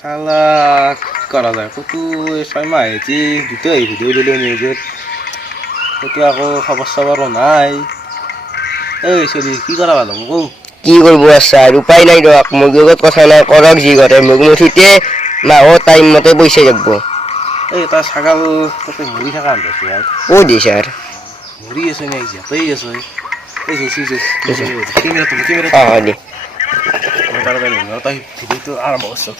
শালা কি করা যায় কতো 6 মাহ হয়েছে দুটো ভিডিও দিলেও নিউজত কতো আকৌ খবৰ চবৰো নাই এই চলি কি কৰা ভাল হ'ব কৌ কি কৰিব ছাৰ উপায় নাই দিয়ক মোৰ লগত কথা নাই কৰক যি কৰে মোক মুঠিতে মাহৰ টাইম মতে পইচা যাব এই এটা ছাগাল তাতে মৰি থকা আন পাইছোঁ আৰু ক'ত দি ছাৰ মৰি আছে নে জিয়াতেই আছে এই কেমেৰা হয় দে মই তাৰ তই ভিডিঅ'টো আৰম্ভ কৰিছোঁ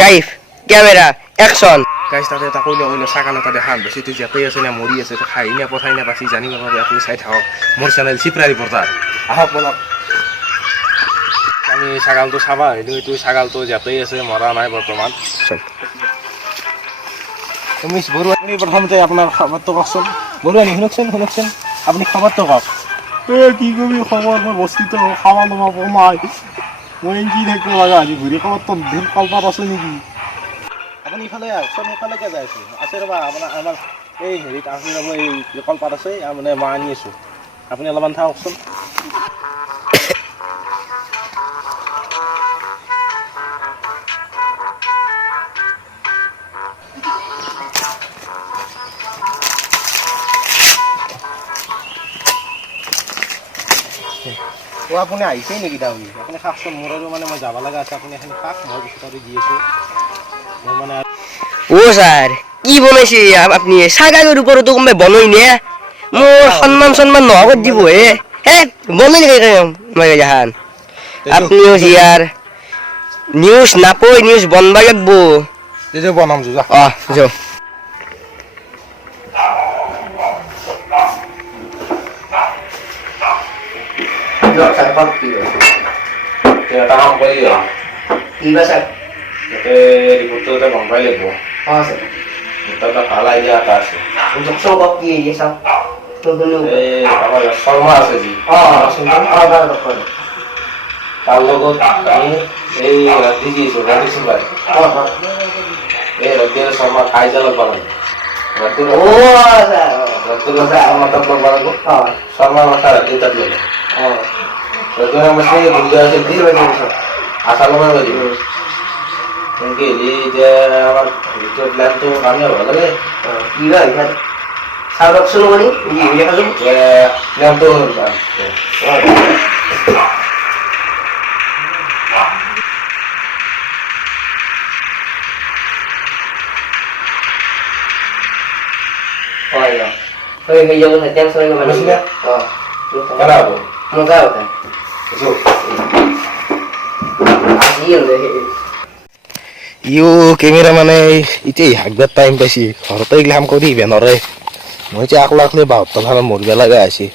ৰাইফ কেমেৰা একশ্যন গাইজ তাতে এটা কইলে ছাগাল এটা দেখা আন পাইছোঁ এইটো জিয়াতেই আছে নে মৰি আছে খাই নে পঠাই নে পাছি জানিবৰ বাবে আপুনি চাই থাকক মোৰ চেনেল চিপ্ৰা ৰিপৰ্টাৰ আহক বলক আমি ছাগালটো চাব আহিলোঁ এইটো ছাগালটো জিয়াতেই আছে মৰা নাই বৰ্তমান মিছ বৰুৱা আপুনি প্ৰথমতে আপোনাৰ খবৰটো কওকচোন বৰুৱা শুনকচোন আপুনি খবৰটো কওক কি কবি খবৰ মই বস্তিটো খাৱা লোৱা কমাই মই কি থাকিব লগা আজি ঘূৰি খবৰটো ধূল কলপাত আছে নেকি আপুনি ইফালে আহকচোন সেইফালে কিয় যাই আছে ৰ'বা আপোনাৰ আমাৰ এই হেৰিত আছে ৰ'ব এই কলপাত আছে মানে মই আনি আছোঁ আপুনি অলপমান থাককচোন আপুনি আহিছেই নেকি দাউৰি আপুনি খাওকচোন মোৰ আৰু মানে মই যাব লগা আছে আপুনি এখন খাওক মই পিছত আৰু দি আছোঁ মোৰ মানে ছাৰ কি বনাইছে আপুনি ছাগালৰ ওপৰতো কোনোবাই বনাই নে মোৰ সন্মান নহ'ব দিব হে বনাই নেকি মই জাহান আপুনিও জিয়াৰ নিউজ নাপই নিউজ বনবা লাগব তেতিয়া বনাম যা যাওঁ এটা কাম কৰি কি বা ছাৰ যাতে ৰিপৰ্টটো যাতে গম পাই লাগিব ছাৰ এটা ভাল আইডিয়া এটা আছে চব কি এৰিয়ে চাওক এই আমাৰ শৰ্মা আছে যি তাৰ লগত আমি এই ৰাতি যি আছোঁ ৰাতি চিংগাৰ এই ৰাতি শৰ্মা খাই যা লগ পালোঁ ৰাতি শৰ্মা তাত লগ পালোঁ শৰ্মা মাথা ৰাতি তাত ল'লে ৰাতি মাছে গুঞ্জা আছিল দি আশা লগাই বাজিব কিন্তু এতিয়া আমাৰ ভিতৰত প্লেনটো কামে হ'ব লাগে কি বা চাউলকচোন মানে প্লেনটো কেনা হ'ব মজা কথা ইও কেমেৰা মানে এতিয়া হাগবাৰ টাইম পাইছি ঘৰতে এইগিলাম কৰি বেনৰে মই এতিয়া আকলা আকলি 72 ভালত মৰিব লগা হৈছে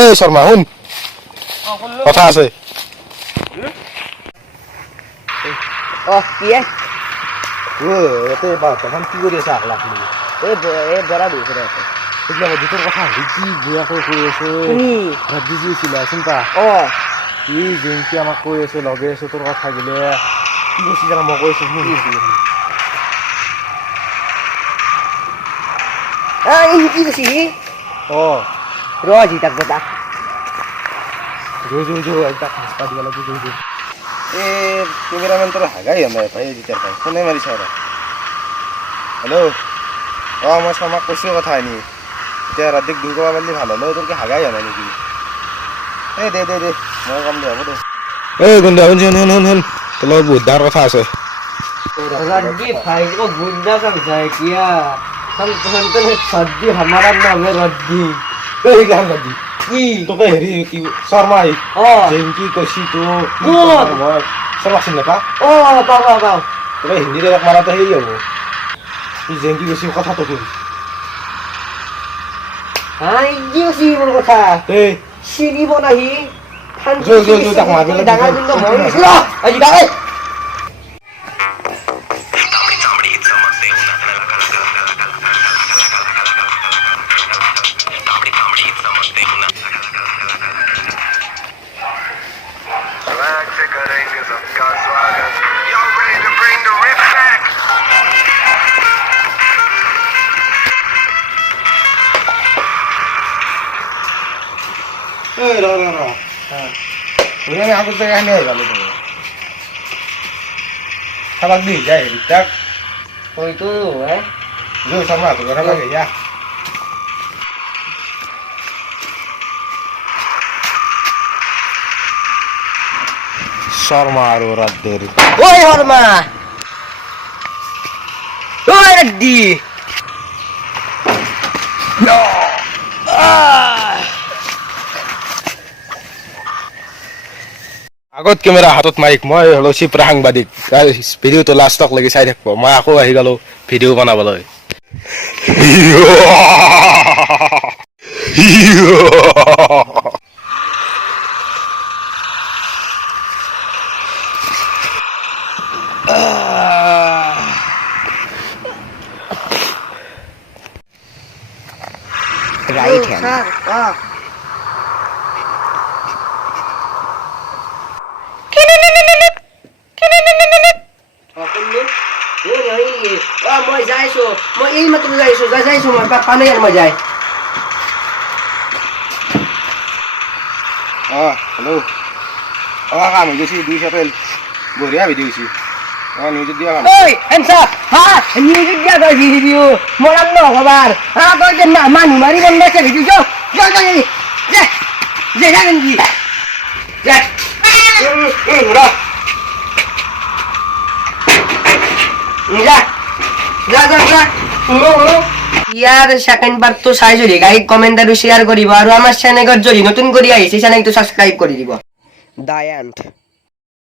এই শৰ্মা শুন কথা আছে কি ইয়াতে 72 খন কি কৰি আছে আকলা আকলি এই বৰা দিছে এইগিলা দুটোৰ কথা কি বুঢ়াকৈ কৈ আছে ৰাতি যি আছিলে চিন্তা এই জেংকি আমাক কৈ আছে লগে আছে তোৰ কথা গিলে কি কৈছি জানা মই কৈছোঁ কি কৈছি জি তাক বতা তাক হাসপা দিব লাগিব এই কেমেৰামেন তোৰ হাগাই নাই পাই যেতিয়া পাই কোনে মাৰিছে আৰু হেল্ল' মই শৰ্মাক কৈছোঁ কথা আনি এতিয়া ৰাতিক দূৰ কৰিব পাৰিলে ভাল হ'লে তোৰ কি হাগাই নাই নেকি এই দে মই কম দে হ'ব দে এই গুণ্ডা শুন তোৰ লগত বহুত ডাঙৰ কথা আছে रद्दी भाई को गुंडा समझा है क्या हम तो सद्दी हमारा नाम है रद्दी এই গান ৰাতি কি তোকে হেৰি কি শৰ্মা জেংকি কৈছি তো মই শৰ্মা চিনি নাপা पाओ তোকে হিন্দীৰে এক মাৰাতে হেৰি হ'ব কি জেংকি কৈছি কথাটো কি हाँ ये सी बोल को था এই सीनी बोना ही जो तक मार के डांगा बिंदु मोई ला अजी डांगे আমি আগত জায়গা নিয়ে গেল থাবাক দি যায় হেৰিটাক হয়তো হ্যাঁ লৈ শৰ্মা তোৰ কথা লাগে ইয়া শৰ্মা আৰু ৰাধেৰ ওই হৰমা ওই ৰাদ্দি আগত কেমেৰা হাতত মাইক মই হলো চিপ্ৰা সাংবাদিক ভিডিঅ'টো লাষ্টক লাগি চাই থাকিব মই আকৌ আহি গলো ভিডিঅ' বনাবলৈ রাইট হ্যান্ড মই যাইছো মই এই মাত্র যাইছো মই পানে আর মই যাই হেল্ল' কাম হৈ গৈছে 2 এপ্ৰিল বঢ়িয়া ভিডিঅ' হৈছে নিউজত দিয়া কাম ওই এনসা হ্যাঁ নিউজ দিয়া কই ভিডিও মরাম ন খবর হ্যাঁ কই যে মানু মারি বন্ধ আছে ভিডিও যাও যাও যাও যে যাবেন কি যা ইয়ার সেকেন্ড বার তো চাই যদি গাইড কমেন্ট আৰু শেয়াৰ কৰিব আৰু আমাৰ চ্যানেলত যদি নতুন কৰি আহিছে চ্যানেলটো সাবস্ক্ৰাইব কৰি দিব দায়ান্ত